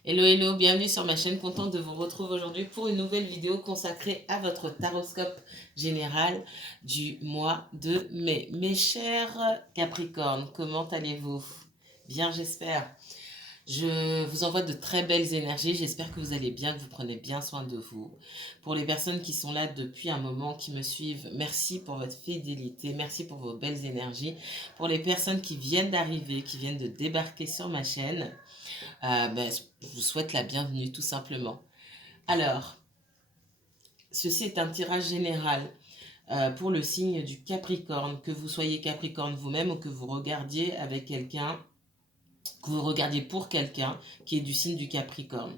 Hello, hello, bienvenue sur ma chaîne, contente de vous retrouver aujourd'hui pour une nouvelle vidéo consacrée à votre taroscope général du mois de mai. Mes chers Capricornes, comment allez-vous? Bien, j'espère. Je vous envoie de très belles énergies, j'espère que vous allez bien, que vous prenez bien soin de vous. Pour les personnes qui sont là depuis un moment, qui me suivent, merci pour votre fidélité, merci pour vos belles énergies. Pour les personnes qui viennent d'arriver, qui viennent de débarquer sur ma chaîne, je vous souhaite la bienvenue tout simplement. Alors, ceci est un tirage général pour le signe du Capricorne, que vous soyez Capricorne vous-même ou que vous regardiez avec quelqu'un, que vous regardiez pour quelqu'un qui est du signe du Capricorne.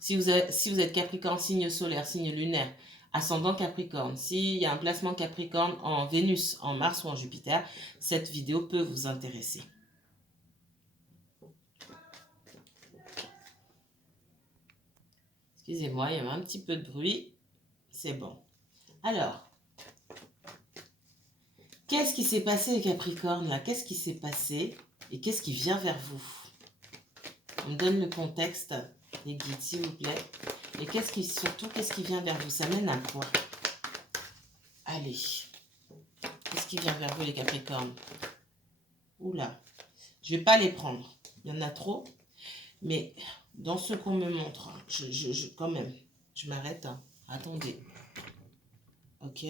Si vous êtes Capricorne, signe solaire, signe lunaire, ascendant Capricorne, s'il y a un placement Capricorne en Vénus, en Mars ou en Jupiter, cette vidéo peut vous intéresser. Excusez-moi, il y a un petit peu de bruit. C'est bon. Alors, qu'est-ce qui s'est passé, Capricorne, là? Qu'est-ce qui s'est passé et qu'est-ce qui vient vers vous? On me donne le contexte, les guides, s'il vous plaît. Et surtout, qu'est-ce qui vient vers vous? Ça mène à quoi? Allez. Qu'est-ce qui vient vers vous, les Capricornes? Oula. Je ne vais pas les prendre. Il y en a trop. Mais dans ce qu'on me montre, quand même, je m'arrête. Hein. Attendez. Ok.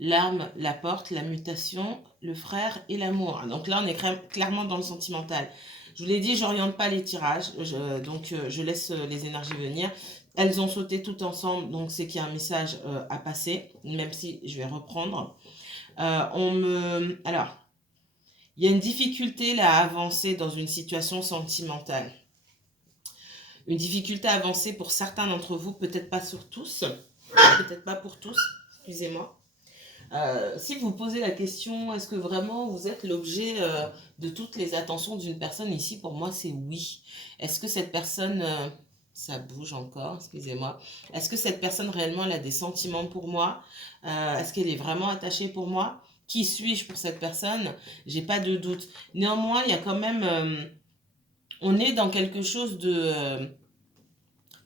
L'arme, la porte, la mutation, le frère et l'amour. Donc là, on est clairement dans le sentimental. Je vous l'ai dit, j'oriente pas les tirages, donc je laisse les énergies venir. Elles ont sauté toutes ensemble, donc c'est qu'il y a un message à passer, même si je vais reprendre. Alors, il y a une difficulté là à avancer dans une situation sentimentale. Une difficulté à avancer pour certains d'entre vous, peut-être pas sur tous, peut-être pas pour tous, excusez-moi. Si vous posez la question, est-ce que vraiment vous êtes l'objet de toutes les attentions d'une personne ici? Pour moi, c'est oui. Est-ce que cette personne, ça bouge encore, excusez-moi. Est-ce que cette personne réellement elle a des sentiments pour moi? Est-ce qu'elle est vraiment attachée pour moi? Qui suis-je pour cette personne? J'ai pas de doute. Néanmoins, il y a quand même, on est dans quelque chose de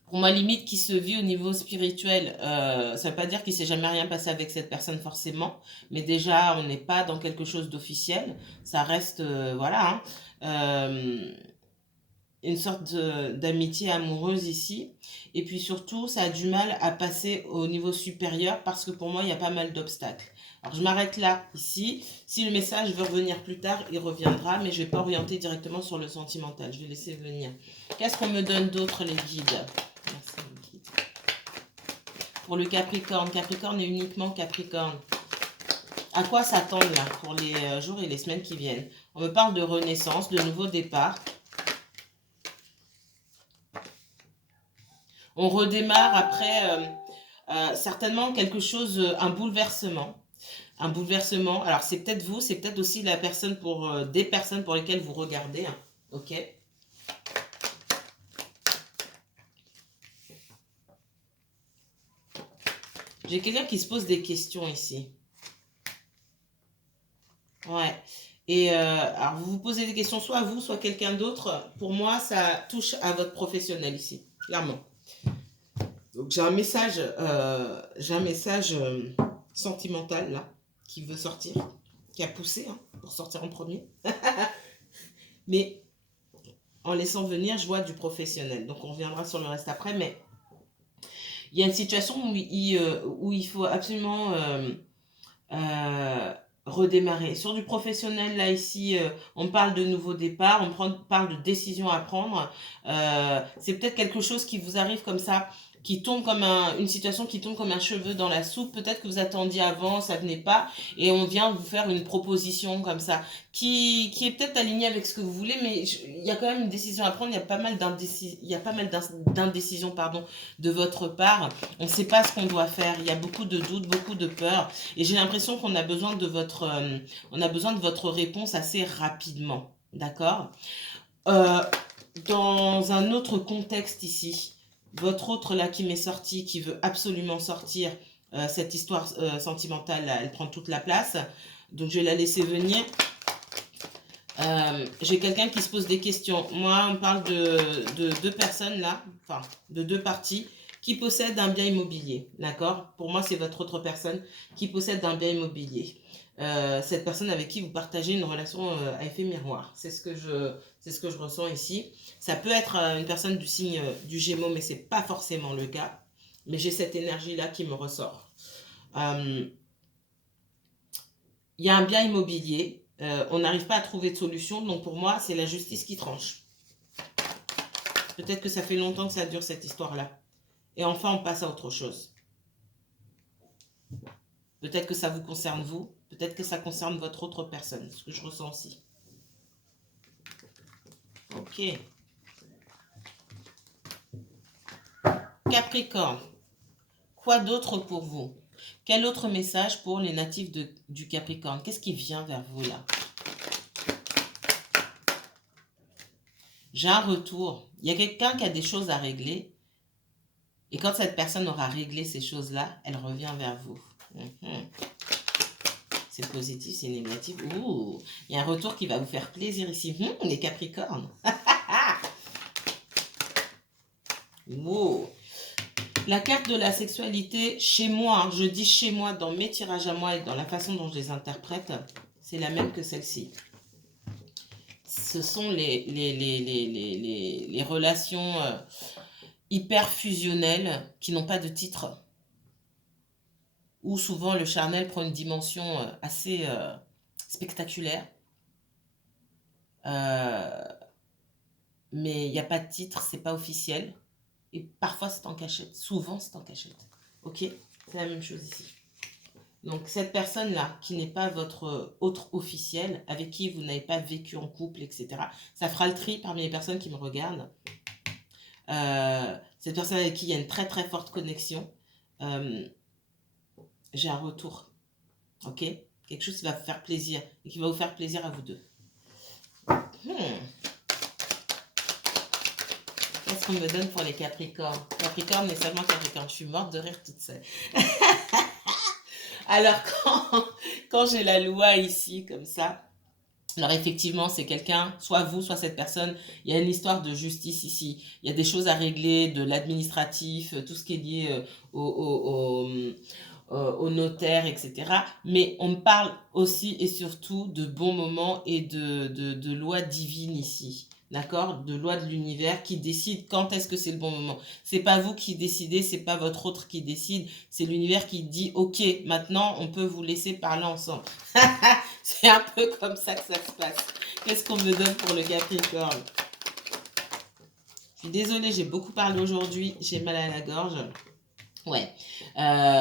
pour moi, limite qui se vit au niveau spirituel, ça ne veut pas dire qu'il ne s'est jamais rien passé avec cette personne forcément, mais déjà, on n'est pas dans quelque chose d'officiel. Ça reste, voilà, hein, une sorte d'amitié amoureuse ici. Et puis surtout, ça a du mal à passer au niveau supérieur parce que pour moi, il y a pas mal d'obstacles. Alors, je m'arrête là, ici. Si le message veut revenir plus tard, il reviendra, mais je ne vais pas orienter directement sur le sentimental. Je vais laisser venir. Qu'est-ce qu'on me donne d'autre, les guides? Merci, les guides. Pour le Capricorne, Capricorne est uniquement Capricorne. À quoi s'attendre là pour les jours et les semaines qui viennent? On me parle de renaissance, de nouveau départ. On redémarre après certainement quelque chose, un bouleversement. Un bouleversement. Alors c'est peut-être vous, c'est peut-être aussi la personne pour des personnes pour lesquelles vous regardez. Hein. Ok. J'ai quelqu'un qui se pose des questions ici. Ouais. Et alors vous vous posez des questions soit à vous, soit à quelqu'un d'autre. Pour moi, ça touche à votre professionnel ici, clairement. Donc j'ai un message sentimental là qui veut sortir, qui a poussé hein, pour sortir en premier. Mais en laissant venir, je vois du professionnel. Donc on reviendra sur le reste après, mais il y a une situation où il faut absolument redémarrer. Sur du professionnel, là, ici, on parle de nouveau départ, parle de décision à prendre. C'est peut-être quelque chose qui vous arrive comme ça, qui tombe comme une situation qui tombe comme un cheveu dans la soupe. Peut-être que vous attendiez avant, ça venait pas, et on vient vous faire une proposition comme ça, qui est peut-être alignée avec ce que vous voulez, mais il y a quand même une décision à prendre. Il y a pas mal d'indécision, pardon, de votre part. On ne sait pas ce qu'on doit faire. Il y a beaucoup de doutes, beaucoup de peurs. Et j'ai l'impression qu'on a besoin de votre réponse assez rapidement. D'accord? Dans un autre contexte ici, votre autre là qui m'est sorti, qui veut absolument sortir cette histoire sentimentale, là, elle prend toute la place. Donc je vais la laisser venir. J'ai quelqu'un qui se pose des questions. Moi, on parle de deux personnes là, enfin, de deux parties qui possèdent un bien immobilier, d'accord? Pour moi, c'est votre autre personne qui possède un bien immobilier. Cette personne avec qui vous partagez une relation à effet miroir. C'est ce que je ressens ici. Ça peut être une personne du signe du Gémeaux, mais c'est pas forcément le cas. Mais j'ai cette énergie-là qui me ressort. Il y a un bien immobilier. On n'arrive pas à trouver de solution. Donc pour moi, c'est la justice qui tranche. Peut-être que ça fait longtemps que ça dure cette histoire-là. Et enfin, on passe à autre chose. Peut-être que ça vous concerne vous. Peut-être que ça concerne votre autre personne. Ce que je ressens aussi. Ok. Capricorne. Quoi d'autre pour vous? Quel autre message pour les natifs du Capricorne? Qu'est-ce qui vient vers vous là? J'ai un retour. Il y a quelqu'un qui a des choses à régler. Et quand cette personne aura réglé ces choses-là, elle revient vers vous. C'est positif, c'est négatif. Ouh, il y a un retour qui va vous faire plaisir ici. Les Capricornes. Wow. La carte de la sexualité, chez moi, je dis chez moi, dans mes tirages à moi et dans la façon dont je les interprète, c'est la même que celle-ci. Ce sont les relations hyper fusionnelles qui n'ont pas de titre. Où souvent le charnel prend une dimension assez spectaculaire. Mais il n'y a pas de titre, c'est pas officiel. Et parfois c'est en cachette, souvent c'est en cachette. Ok? C'est la même chose ici. Donc cette personne-là, qui n'est pas votre autre officiel, avec qui vous n'avez pas vécu en couple, etc., ça fera le tri parmi les personnes qui me regardent. Cette personne avec qui il y a une très très forte connexion, j'ai un retour. Ok? Quelque chose qui va vous faire plaisir et qui va vous faire plaisir à vous deux. Qu'est-ce qu'on me donne pour les Capricornes? Capricorne, mais seulement Capricorne. Je suis morte de rire toute seule. Alors, quand j'ai la loi ici, comme ça, alors effectivement, c'est quelqu'un, soit vous, soit cette personne, il y a une histoire de justice ici. Il y a des choses à régler, de l'administratif, tout ce qui est lié au notaire, etc. Mais on parle aussi et surtout de bons moments et de lois divines ici. D'accord? De lois de l'univers qui décide quand est-ce que c'est le bon moment. C'est pas vous qui décidez, c'est pas votre autre qui décide, c'est l'univers qui dit ok, maintenant on peut vous laisser parler ensemble. C'est un peu comme ça que ça se passe. Qu'est-ce qu'on me donne pour le Capricorne? Je suis désolée, j'ai beaucoup parlé aujourd'hui, j'ai mal à la gorge. Ouais,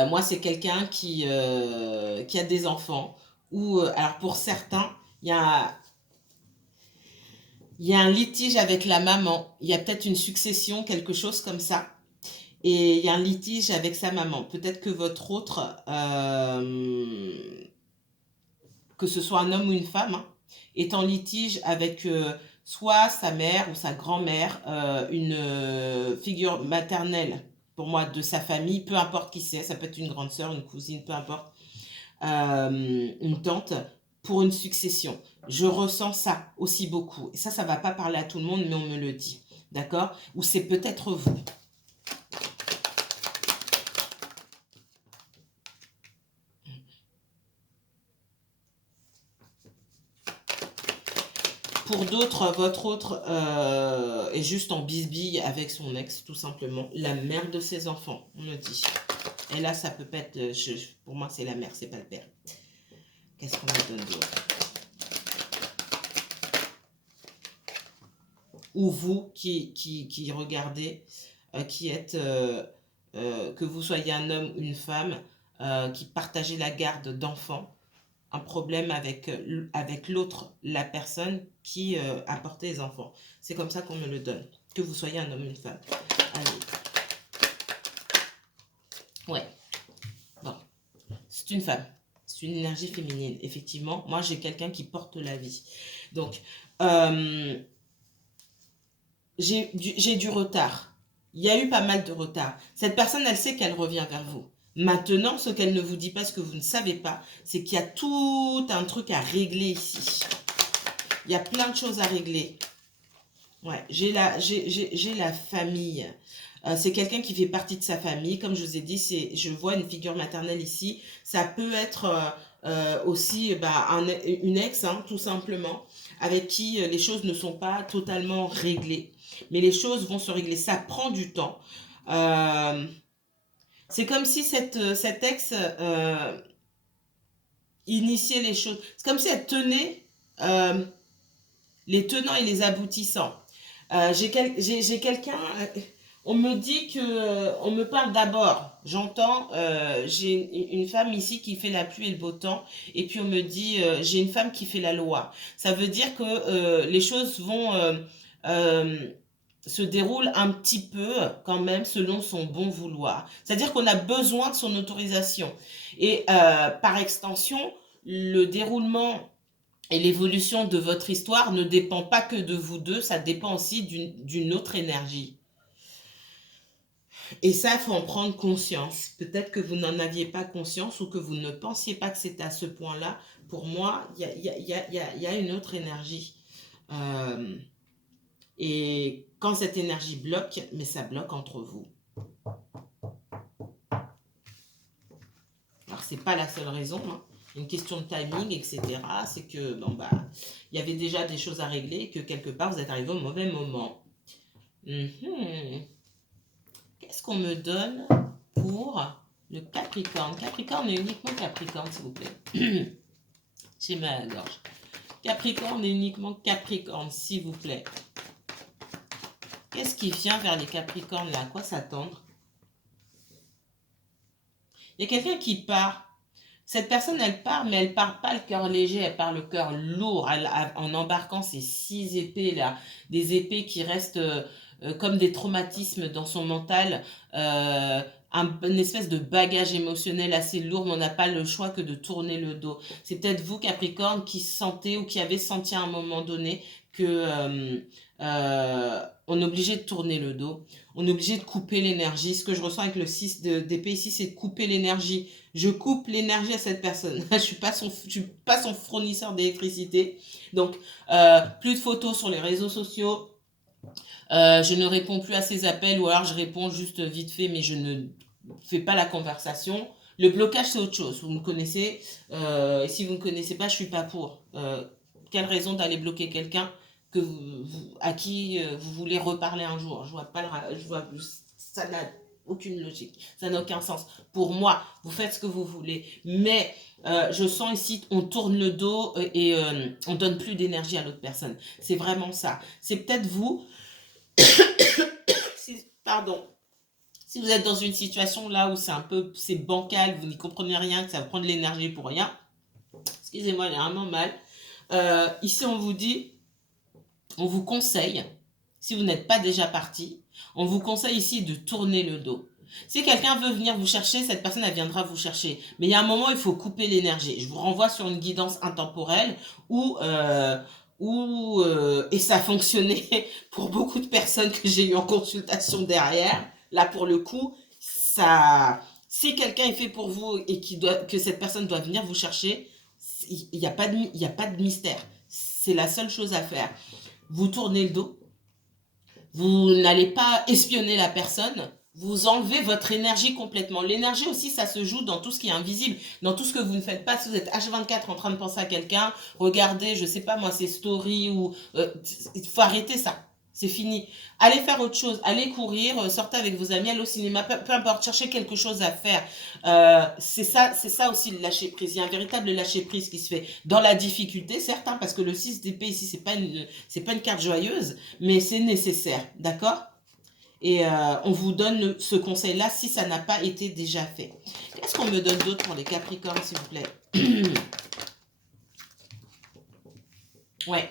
moi c'est quelqu'un qui a des enfants, ou alors pour certains, il y a un litige avec la maman, il y a peut-être une succession, quelque chose comme ça, et il y a un litige avec sa maman. Peut-être que votre autre, que ce soit un homme ou une femme, hein, est en litige avec soit sa mère ou sa grand-mère, une figure maternelle, pour moi, de sa famille, peu importe qui c'est, ça peut être une grande sœur, une cousine, peu importe, une tante, pour une succession. Je ressens ça aussi beaucoup. Et ça va pas parler à tout le monde, mais on me le dit. D'accord? Ou c'est peut-être vous. Pour d'autres, votre autre est juste en bisbille avec son ex, tout simplement. La mère de ses enfants, on me dit. Et là, ça peut pas être... pour moi, c'est la mère, c'est pas le père. Qu'est-ce qu'on me donne d'autre? Ou vous qui regardez, qui êtes... que vous soyez un homme ou une femme, qui partagez la garde d'enfants, un problème avec l'autre, la personne qui a porté les enfants. C'est comme ça qu'on me le donne. Que vous soyez un homme ou une femme. Allez. Ouais. Bon. C'est une femme. C'est une énergie féminine. Effectivement, moi, j'ai quelqu'un qui porte la vie. Donc, j'ai du retard. Il y a eu pas mal de retard. Cette personne, elle sait qu'elle revient vers vous. Maintenant, ce qu'elle ne vous dit pas, ce que vous ne savez pas, c'est qu'il y a tout un truc à régler ici. Il y a plein de choses à régler. Ouais, j'ai la famille. C'est quelqu'un qui fait partie de sa famille. Comme je vous ai dit, je vois une figure maternelle ici. Ça peut être aussi bah, une ex, hein, tout simplement, avec qui les choses ne sont pas totalement réglées. Mais les choses vont se régler. Ça prend du temps. Euh, c'est comme si cette ex initiait les choses. C'est comme si elle tenait euh, les tenants et les aboutissants. J'ai quelqu'un, on me dit que, on me parle d'abord, j'entends, j'ai une femme ici qui fait la pluie et le beau temps, et puis on me dit, j'ai une femme qui fait la loi. Ça veut dire que les choses vont euh, se déroulent un petit peu quand même selon son bon vouloir. C'est-à-dire qu'on a besoin de son autorisation. Et par extension, le déroulement et l'évolution de votre histoire ne dépend pas que de vous deux, ça dépend aussi d'une autre énergie. Et ça, il faut en prendre conscience. Peut-être que vous n'en aviez pas conscience ou que vous ne pensiez pas que c'était à ce point-là. Pour moi, il y a une autre énergie. Euh, et quand cette énergie bloque, mais ça bloque entre vous. Alors, c'est pas la seule raison, hein. Une question de timing, etc. C'est que, bon, bah, il y avait déjà des choses à régler et que quelque part, vous êtes arrivé au mauvais moment. Qu'est-ce qu'on me donne pour le Capricorne? Capricorne est uniquement Capricorne, s'il vous plaît. J'ai mal à la gorge. Capricorne est uniquement Capricorne, s'il vous plaît. Qu'est-ce qui vient vers les Capricornes là? À quoi s'attendre? Il y a quelqu'un qui part. Cette personne, elle part, mais elle part pas le cœur léger, elle part le cœur lourd en embarquant ces 6 épées là, des épées qui restent comme des traumatismes dans son mental, une espèce de bagage émotionnel assez lourd, mais on n'a pas le choix que de tourner le dos. C'est peut-être vous, Capricorne, qui sentez ou qui avez senti à un moment donné que on est obligé de tourner le dos, on est obligé de couper l'énergie. Ce que je ressens avec le 6 d'épée ici, c'est de couper l'énergie. Je coupe l'énergie à cette personne. Je suis pas son fournisseur d'électricité. Donc, plus de photos sur les réseaux sociaux. Je ne réponds plus à ses appels ou alors je réponds juste vite fait, mais je ne fais pas la conversation. Le blocage, c'est autre chose. Vous me connaissez. Et si vous ne me connaissez pas, je suis pas pour. Quelle raison d'aller bloquer quelqu'un à qui vous voulez reparler un jour? Je vois pas ça n'a aucune logique. Ça n'a aucun sens. Pour moi, vous faites ce que vous voulez. Mais je sens ici, on tourne le dos et on donne plus d'énergie à l'autre personne. C'est vraiment ça. C'est peut-être vous. Pardon. Si vous êtes dans une situation là où c'est bancal, vous n'y comprenez rien, que ça va prendre de l'énergie pour rien, excusez-moi, j'ai vraiment mal. Ici, on vous dit, on vous conseille, si vous n'êtes pas déjà parti, on vous conseille ici de tourner le dos. Si quelqu'un veut venir vous chercher, cette personne, elle viendra vous chercher. Mais il y a un moment, il faut couper l'énergie. Je vous renvoie sur une guidance intemporelle et ça a fonctionné pour beaucoup de personnes que j'ai eu en consultation derrière. Là, pour le coup, si quelqu'un est fait pour vous et que cette personne doit venir vous chercher, il n'y a pas de mystère. C'est la seule chose à faire. Vous tournez le dos. Vous n'allez pas espionner la personne. Vous enlevez votre énergie complètement. L'énergie aussi, ça se joue dans tout ce qui est invisible, dans tout ce que vous ne faites pas. Si vous êtes H24 en train de penser à quelqu'un, regardez, je sais pas moi, ses stories ou il faut arrêter ça. C'est fini. Allez faire autre chose, allez courir, sortez avec vos amis, allez au cinéma, peu importe, cherchez quelque chose à faire. C'est ça aussi le lâcher prise. Il y a un véritable lâcher prise qui se fait dans la difficulté, certes, hein, parce que le 6 d'épée ici, c'est pas une carte joyeuse, mais c'est nécessaire, d'accord? Et on vous donne ce conseil-là si ça n'a pas été déjà fait. Qu'est-ce qu'on me donne d'autre pour les Capricornes, s'il vous plaît? Ouais.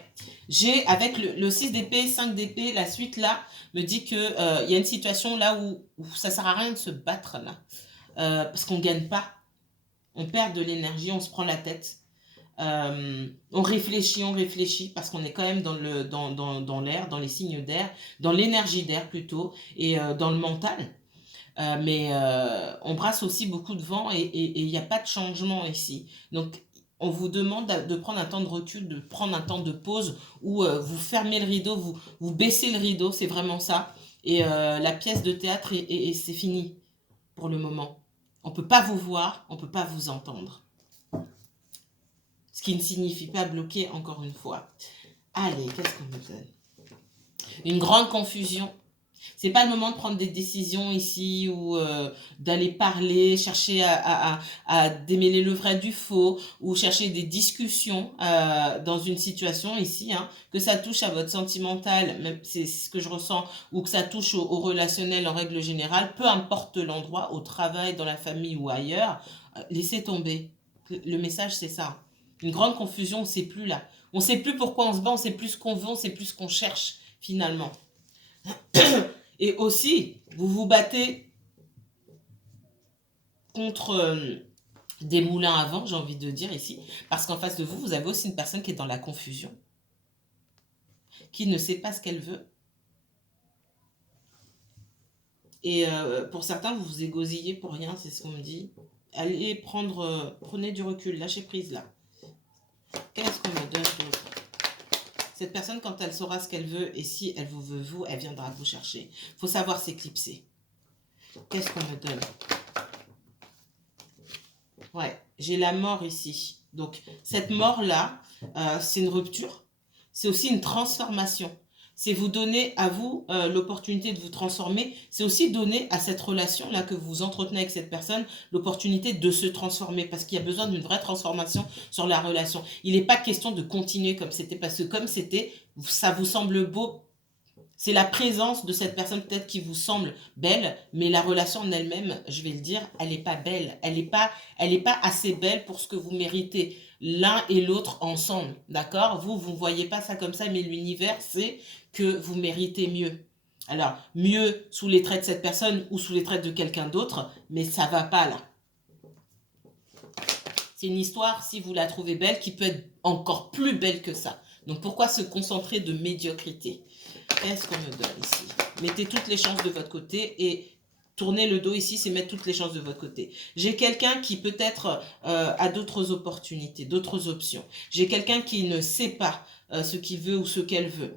J'ai, avec le 6 d'épée, 5 d'épée, la suite là, me dit que y a une situation là où ça sert à rien de se battre là. Parce qu'on gagne pas. On perd de l'énergie, on se prend la tête. On réfléchit, parce qu'on est quand même dans l'air, dans les signes d'air, dans l'énergie d'air plutôt, et dans le mental. Mais on brasse aussi beaucoup de vent et il n'y a pas de changement ici. Donc, on vous demande de prendre un temps de recul, de prendre un temps de pause où vous fermez le rideau, vous baissez le rideau, c'est vraiment ça. Et la pièce de théâtre, c'est fini pour le moment. On ne peut pas vous voir, on ne peut pas vous entendre. Ce qui ne signifie pas bloquer, encore une fois. Allez, qu'est-ce qu'on me donne? Une grande confusion. C'est pas le moment de prendre des décisions ici ou d'aller parler, chercher à démêler le vrai du faux ou chercher des discussions dans une situation ici, hein, que ça touche à votre sentimental, même c'est ce que je ressens, ou que ça touche au relationnel en règle générale, peu importe l'endroit, au travail, dans la famille ou ailleurs, laissez tomber. Le message, c'est ça. Une grande confusion, on ne sait plus là. On ne sait plus pourquoi on se bat, on ne sait plus ce qu'on veut, on ne sait plus ce qu'on cherche finalement. Et aussi, vous vous battez contre des moulins à vent, j'ai envie de dire ici, parce qu'en face de vous, vous avez aussi une personne qui est dans la confusion, qui ne sait pas ce qu'elle veut. Et pour certains, vous vous égosillez pour rien, c'est ce qu'on me dit. Allez prenez du recul, lâchez prise là. Qu'est-ce qu'on me donne d'autre? Cette personne, quand elle saura ce qu'elle veut, et si elle vous veut, elle viendra vous chercher. Il faut savoir s'éclipser. Qu'est-ce qu'on me donne? Ouais, j'ai la mort ici. Donc, cette mort-là, c'est une rupture. C'est aussi une transformation. C'est vous donner à vous l'opportunité de vous transformer. C'est aussi donner à cette relation-là que vous entretenez avec cette personne l'opportunité de se transformer parce qu'il y a besoin d'une vraie transformation sur la relation. Il n'est pas question de continuer comme c'était parce que comme c'était, ça vous semble beau. C'est la présence de cette personne peut-être qui vous semble belle, mais la relation en elle-même, je vais le dire, elle n'est pas belle. Elle n'est pas assez belle pour ce que vous méritez l'un et l'autre ensemble. D'accord? Vous ne voyez pas ça comme ça, mais l'univers sait que vous méritez mieux. Alors, mieux sous les traits de cette personne ou sous les traits de quelqu'un d'autre, mais ça ne va pas là. C'est une histoire, si vous la trouvez belle, qui peut être encore plus belle que ça. Donc, pourquoi se concentrer de médiocrité? Qu'est-ce qu'on me donne ici? Mettez toutes les chances de votre côté et tournez le dos ici, c'est mettre toutes les chances de votre côté. J'ai quelqu'un qui peut-être a d'autres opportunités, d'autres options. J'ai quelqu'un qui ne sait pas ce qu'il veut ou ce qu'elle veut.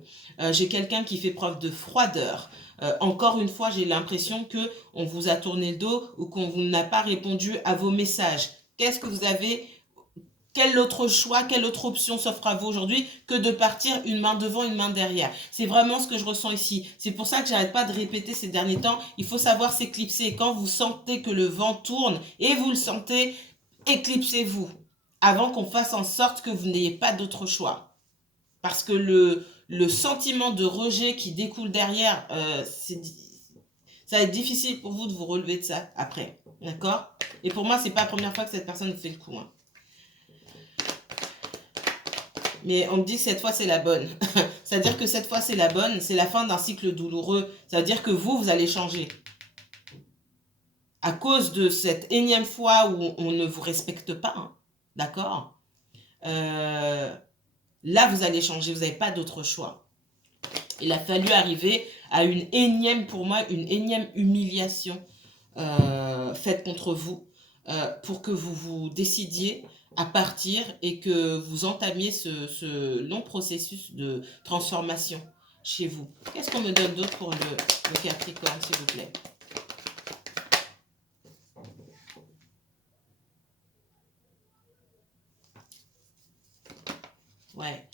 J'ai quelqu'un qui fait preuve de froideur. Encore une fois, j'ai l'impression qu'on vous a tourné le dos ou qu'on n'a pas répondu à vos messages. Qu'est-ce que vous avez? Quel autre choix, quelle autre option s'offre à vous aujourd'hui que de partir une main devant, une main derrière? C'est vraiment ce que je ressens ici. C'est pour ça que j'arrête pas de répéter ces derniers temps. Il faut savoir s'éclipser. Quand vous sentez que le vent tourne et vous le sentez, éclipsez-vous avant qu'on fasse en sorte que vous n'ayez pas d'autre choix. Parce que le sentiment de rejet qui découle derrière, ça va être difficile pour vous de vous relever de ça après. D'accord? Et pour moi, c'est pas la première fois que cette personne fait le coup. Hein. Mais on me dit que cette fois, c'est la bonne. C'est-à-dire que cette fois, c'est la bonne. C'est la fin d'un cycle douloureux. C'est-à-dire que vous allez changer. À cause de cette énième fois où on ne vous respecte pas. Hein, d'accord là, vous allez changer. Vous n'avez pas d'autre choix. Il a fallu arriver à une énième, pour moi, une énième humiliation faite contre vous pour que vous vous décidiez à partir et que vous entamiez ce long processus de transformation chez vous. Qu'est-ce qu'on me donne d'autre pour le Capricorne, s'il vous plaît? Ouais.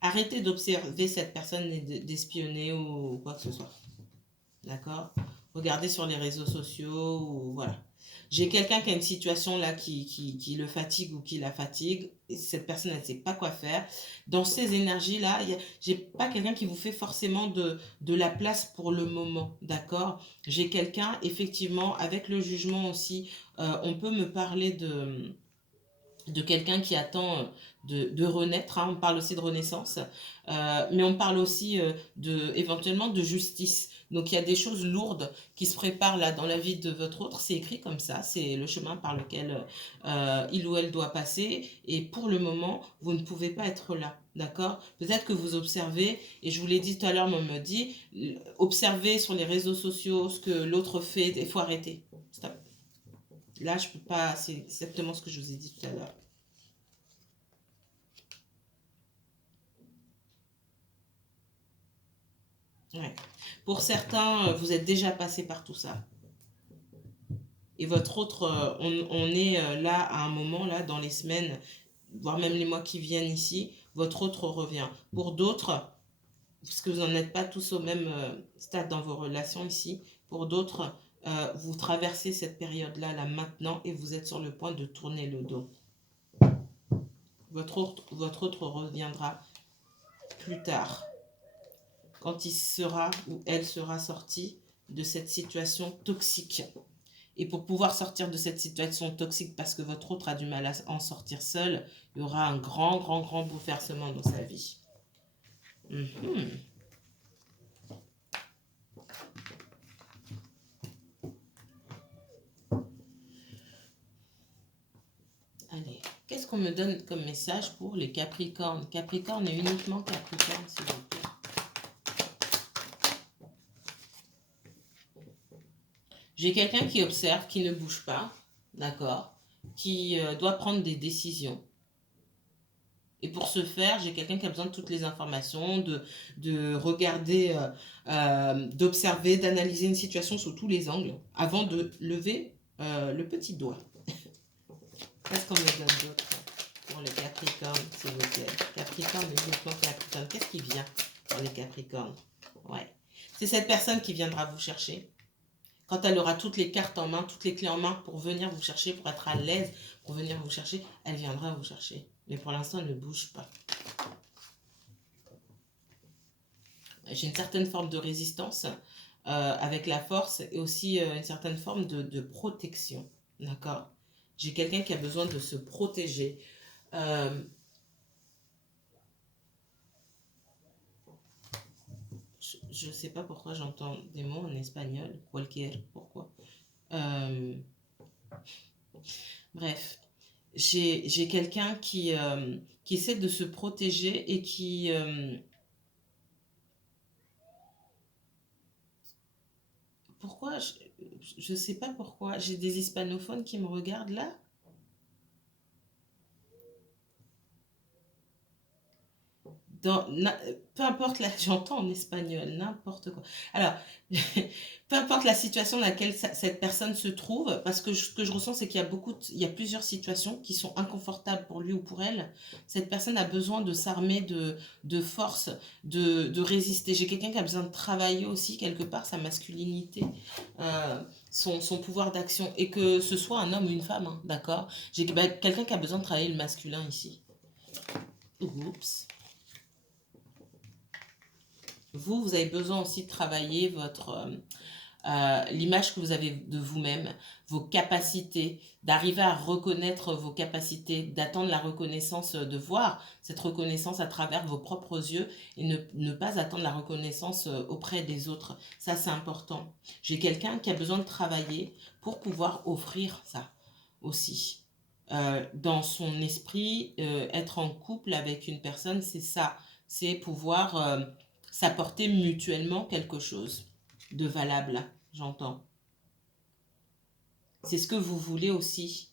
Arrêtez d'observer cette personne et d'espionner ou quoi que ce soit. D'accord? Regardez sur les réseaux sociaux ou voilà. J'ai quelqu'un qui a une situation là qui le fatigue ou qui la fatigue. Et cette personne, elle ne sait pas quoi faire. Dans ces énergies-là, j'ai pas quelqu'un qui vous fait forcément de la place pour le moment. D'accord? J'ai quelqu'un, effectivement, avec le jugement aussi, on peut me parler de quelqu'un qui attend de renaître, hein. On parle aussi de renaissance, mais on parle aussi éventuellement de justice. Donc il y a des choses lourdes qui se préparent là dans la vie de votre autre, c'est écrit comme ça, c'est le chemin par lequel il ou elle doit passer, et pour le moment, vous ne pouvez pas être là. D'accord? Peut-être que vous observez, et je vous l'ai dit tout à l'heure, on me dit, observez sur les réseaux sociaux ce que l'autre fait, il faut arrêter. Stop. Là, je peux pas, c'est exactement ce que je vous ai dit tout à l'heure. Ouais. Pour certains, vous êtes déjà passé par tout ça. Et votre autre, on est là à un moment, là, dans les semaines, voire même les mois qui viennent ici, votre autre revient. Pour d'autres, puisque vous n'en êtes pas tous au même stade dans vos relations ici, pour d'autres, vous traversez cette période-là, là, maintenant, et vous êtes sur le point de tourner le dos. Votre autre reviendra plus tard, quand il sera ou elle sera sortie de cette situation toxique. Et pour pouvoir sortir de cette situation toxique, parce que votre autre a du mal à en sortir seul, il y aura un grand, grand, grand bouleversement dans sa vie. Allez, qu'est-ce qu'on me donne comme message pour les Capricornes? Capricorne et uniquement Capricorne, s'il vous plaît. J'ai quelqu'un qui observe, qui ne bouge pas, d'accord, qui doit prendre des décisions. Et pour ce faire, j'ai quelqu'un qui a besoin de toutes les informations, de regarder, d'observer, d'analyser une situation sous tous les angles avant de lever le petit doigt. Qu'est-ce qu'on me donne d'autre pour les Capricornes, s'il vous plaît? Capricorne, uniquement Capricorne. Qu'est-ce qui vient pour les Capricornes? Ouais. C'est cette personne qui viendra vous chercher. Quand elle aura toutes les cartes en main, toutes les clés en main pour venir vous chercher, pour être à l'aise, pour venir vous chercher, elle viendra vous chercher. Mais pour l'instant, elle ne bouge pas. J'ai une certaine forme de résistance avec la force et aussi une certaine forme de protection. D'accord? J'ai quelqu'un qui a besoin de se protéger. Je ne sais pas pourquoi j'entends des mots en espagnol. Cualquier, pourquoi? Bref, j'ai quelqu'un qui essaie de se protéger et qui... pourquoi? Je ne sais pas pourquoi. J'ai des hispanophones qui me regardent là. Peu importe, là, j'entends en espagnol, n'importe quoi. Alors, peu importe la situation dans laquelle cette personne se trouve, parce que ce que je ressens, c'est qu'il y a il y a plusieurs situations qui sont inconfortables pour lui ou pour elle. Cette personne a besoin de s'armer de force, de résister. J'ai quelqu'un qui a besoin de travailler aussi, quelque part, sa masculinité, son pouvoir d'action, et que ce soit un homme ou une femme, hein, d'accord? J'ai quelqu'un qui a besoin de travailler le masculin ici. Oups. Vous avez besoin aussi de travailler l'image que vous avez de vous-même, vos capacités, d'arriver à reconnaître vos capacités, d'attendre la reconnaissance, de voir cette reconnaissance à travers vos propres yeux et ne pas attendre la reconnaissance auprès des autres. Ça, c'est important. J'ai quelqu'un qui a besoin de travailler pour pouvoir offrir ça aussi. Dans son esprit, être en couple avec une personne, c'est ça. C'est pouvoir s'apporter mutuellement quelque chose de valable, j'entends. C'est ce que vous voulez aussi.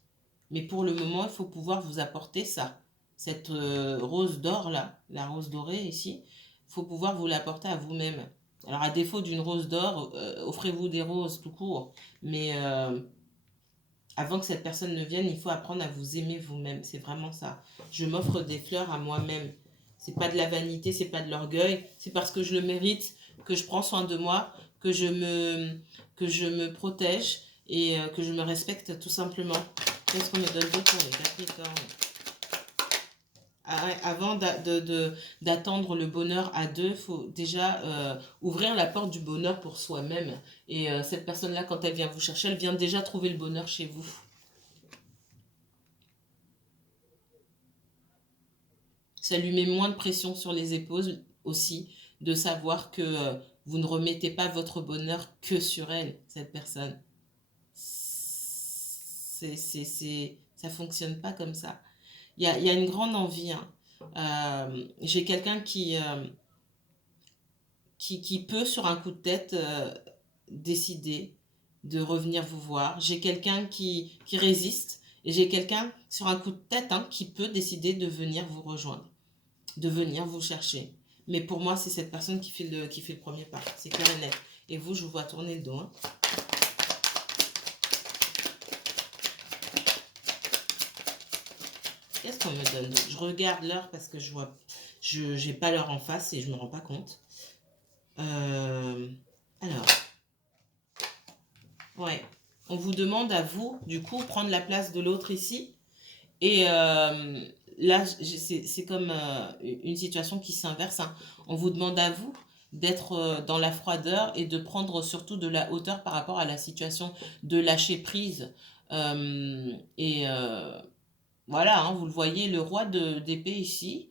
Mais pour le moment, il faut pouvoir vous apporter ça. Cette rose d'or là, la rose dorée ici, il faut pouvoir vous l'apporter à vous-même. Alors à défaut d'une rose d'or, offrez-vous des roses tout court. Mais avant que cette personne ne vienne, il faut apprendre à vous aimer vous-même. C'est vraiment ça. Je m'offre des fleurs à moi-même. C'est pas de la vanité, c'est pas de l'orgueil. C'est parce que je le mérite, que je prends soin de moi, que je me protège et que je me respecte tout simplement. Qu'est-ce qu'on me donne d'autre pour les Capricornes? Avant d'attendre le bonheur à deux, il faut déjà ouvrir la porte du bonheur pour soi-même. Et cette personne-là, quand elle vient vous chercher, elle vient déjà trouver le bonheur chez vous. Ça lui met moins de pression sur les épaules aussi, de savoir que vous ne remettez pas votre bonheur que sur elle, cette personne. Ça fonctionne pas comme ça. Il y a une grande envie, hein. J'ai quelqu'un qui peut, sur un coup de tête, décider de revenir vous voir. J'ai quelqu'un qui résiste et j'ai quelqu'un, sur un coup de tête, hein, qui peut décider de venir vous rejoindre, de venir vous chercher. Mais pour moi, c'est cette personne qui fait le premier pas. C'est clair et net. Et vous, je vous vois tourner le dos, hein. Qu'est-ce qu'on me donne? Je regarde l'heure parce que je n'ai pas l'heure en face et je ne me rends pas compte. Alors, ouais. On vous demande à vous, du coup, prendre la place de l'autre ici. Et là, c'est comme une situation qui s'inverse, hein. On vous demande à vous d'être dans la froideur et de prendre surtout de la hauteur par rapport à la situation, de lâcher prise. Et voilà, hein, vous le voyez, le roi d'épée ici,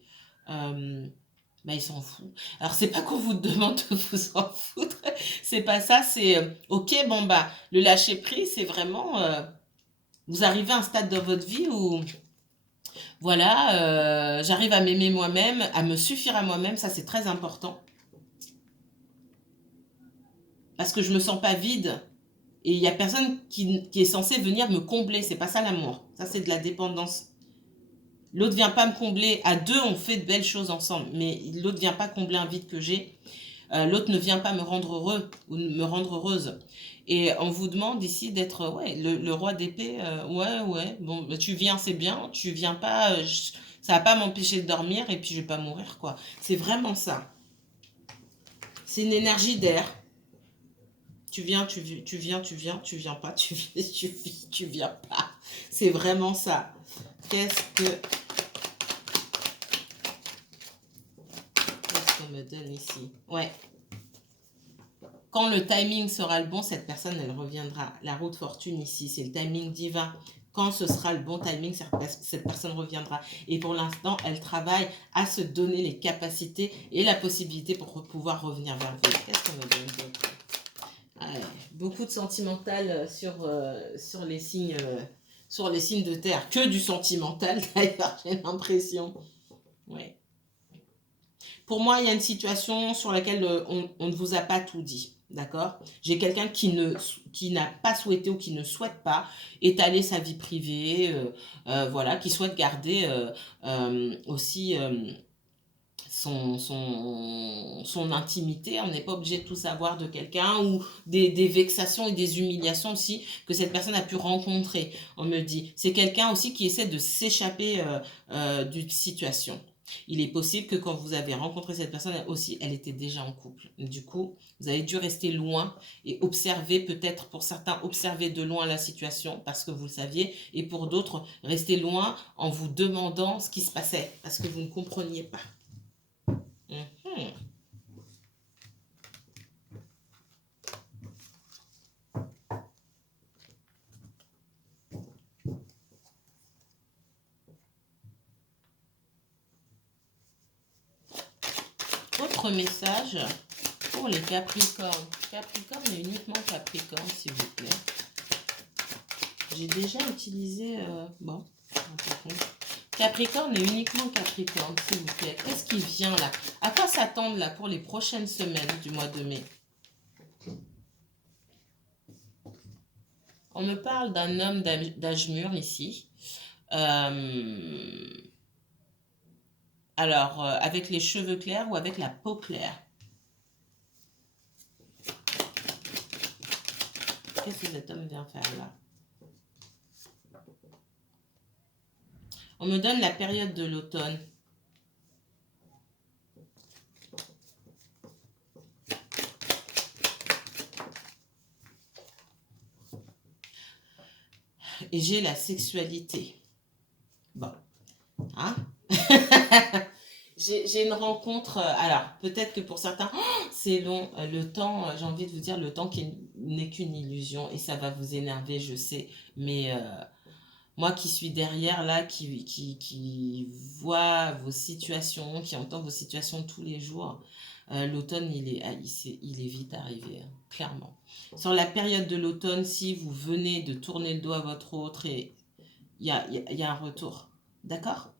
bah, il s'en fout. Alors, c'est pas qu'on vous demande de vous en foutre, c'est pas ça, c'est ok, bon, bah, le lâcher prise, c'est vraiment. Vous arrivez à un stade de votre vie où, voilà, j'arrive à m'aimer moi-même, à me suffire à moi-même, ça c'est très important. Parce que je me sens pas vide et il y a personne qui est censé venir me combler, c'est pas ça l'amour, ça c'est de la dépendance. L'autre vient pas me combler, à deux on fait de belles choses ensemble, mais l'autre vient pas combler un vide que j'ai. L'autre ne vient pas me rendre heureux ou me rendre heureuse. Et on vous demande ici d'être ouais, le roi d'épée. Ouais, bon, bah, tu viens, c'est bien. Tu viens pas, ça va pas m'empêcher de dormir et puis je vais pas mourir, quoi. C'est vraiment ça. C'est une énergie d'air. Tu viens, tu viens pas, tu viens pas. C'est vraiment ça. Qu'est-ce qu'on me donne ici? Ouais. Quand le timing sera le bon, cette personne, elle reviendra. La roue de fortune ici, c'est le timing divin. Quand ce sera le bon timing, cette personne reviendra. Et pour l'instant, elle travaille à se donner les capacités et la possibilité pour pouvoir revenir vers vous. Qu'est-ce qu'on me donne d'autre? Beaucoup de sentimental sur les signes de terre. Que du sentimental, d'ailleurs, j'ai l'impression. Ouais. Pour moi, il y a une situation sur laquelle on ne vous a pas tout dit. D'accord? J'ai quelqu'un qui n'a pas souhaité ou qui ne souhaite pas étaler sa vie privée, voilà, qui souhaite garder aussi son intimité. On n'est pas obligé de tout savoir de quelqu'un ou des vexations et des humiliations aussi que cette personne a pu rencontrer. On me dit, c'est quelqu'un aussi qui essaie de s'échapper d'une situation. Il est possible que quand vous avez rencontré cette personne, elle était déjà en couple. Du coup, vous avez dû rester loin et observer, peut-être pour certains, observer de loin la situation parce que vous le saviez, et pour d'autres, rester loin en vous demandant ce qui se passait parce que vous ne compreniez pas. Autre message pour les Capricornes. Capricorne et uniquement Capricorne, s'il vous plaît. J'ai déjà utilisé... bon, Capricorne et uniquement Capricorne, s'il vous plaît. Qu'est-ce qui vient là? À quoi s'attendre là pour les prochaines semaines du mois de mai? On me parle d'un homme d'âge mûr ici. Alors, avec les cheveux clairs ou avec la peau claire? Qu'est-ce que cet homme vient faire là? On me donne la période de l'automne. Et j'ai la sexualité. Bon. Hein? J'ai une rencontre. Alors, peut-être que pour certains, c'est long. Le temps, j'ai envie de vous dire, le temps qui n'est qu'une illusion. Et ça va vous énerver, je sais. Mais moi qui suis derrière là, qui voit vos situations, qui entend vos situations tous les jours, l'automne, il est vite arrivé, hein, clairement. Sur la période de l'automne, si vous venez de tourner le dos à votre autre, et il y a un retour. D'accord?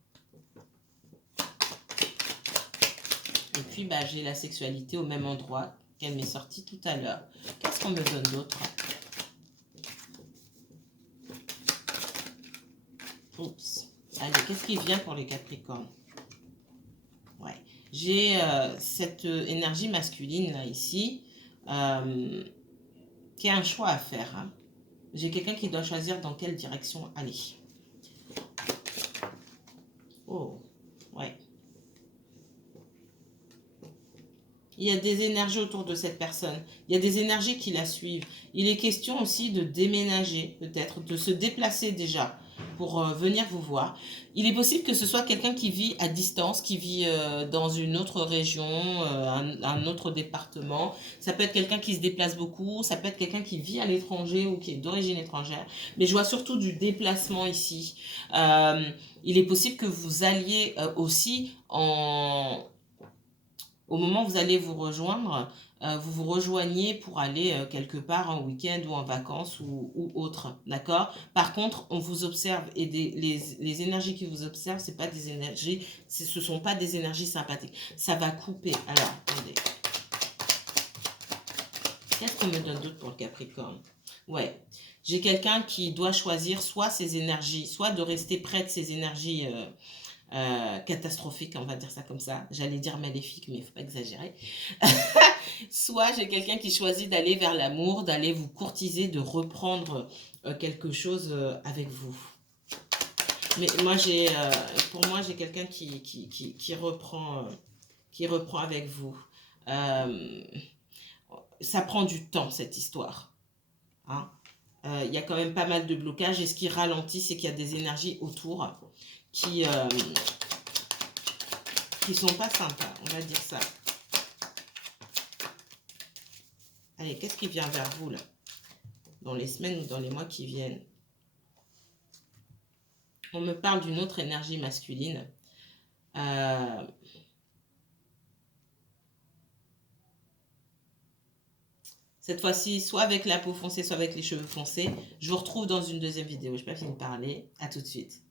Et puis, bah, j'ai la sexualité au même endroit qu'elle m'est sortie tout à l'heure. Qu'est-ce qu'on me donne d'autre? Oups. Allez, qu'est-ce qui vient pour les Capricornes? Ouais. J'ai cette énergie masculine là, ici, qui a un choix à faire, hein. J'ai quelqu'un qui doit choisir dans quelle direction aller. Oh, ouais. Il y a des énergies autour de cette personne. Il y a des énergies qui la suivent. Il est question aussi de déménager, peut-être, de se déplacer déjà pour venir vous voir. Il est possible que ce soit quelqu'un qui vit à distance, qui vit dans une autre région, un autre département. Ça peut être quelqu'un qui se déplace beaucoup, ça peut être quelqu'un qui vit à l'étranger ou qui est d'origine étrangère. Mais je vois surtout du déplacement ici. Il est possible que vous alliez aussi au moment où vous allez vous rejoindre, vous vous rejoignez pour aller quelque part en week-end ou en vacances ou autre, d'accord? Par contre, on vous observe et les énergies qui vous observent, c'est pas des énergies, ce sont pas des énergies sympathiques. Ça va couper. Alors, attendez. Qu'est-ce qu'on me donne d'autre pour le Capricorne? Ouais, j'ai quelqu'un qui doit choisir soit ses énergies, soit de rester près de ses énergies catastrophique, on va dire ça comme ça. J'allais dire maléfique, mais il ne faut pas exagérer. Soit j'ai quelqu'un qui choisit d'aller vers l'amour, d'aller vous courtiser, de reprendre quelque chose avec vous. Mais moi, pour moi, j'ai quelqu'un qui reprend avec vous. Ça prend du temps, cette histoire. Hein. Il y a quand même pas mal de blocages et ce qui ralentit, c'est qu'il y a des énergies autour qui sont pas sympas, on va dire ça. Allez, qu'est-ce qui vient vers vous, là? Dans les semaines ou dans les mois qui viennent? On me parle d'une autre énergie masculine. Cette fois-ci, soit avec la peau foncée, soit avec les cheveux foncés. Je vous retrouve dans une deuxième vidéo. Je n'ai pas fini de parler. À tout de suite.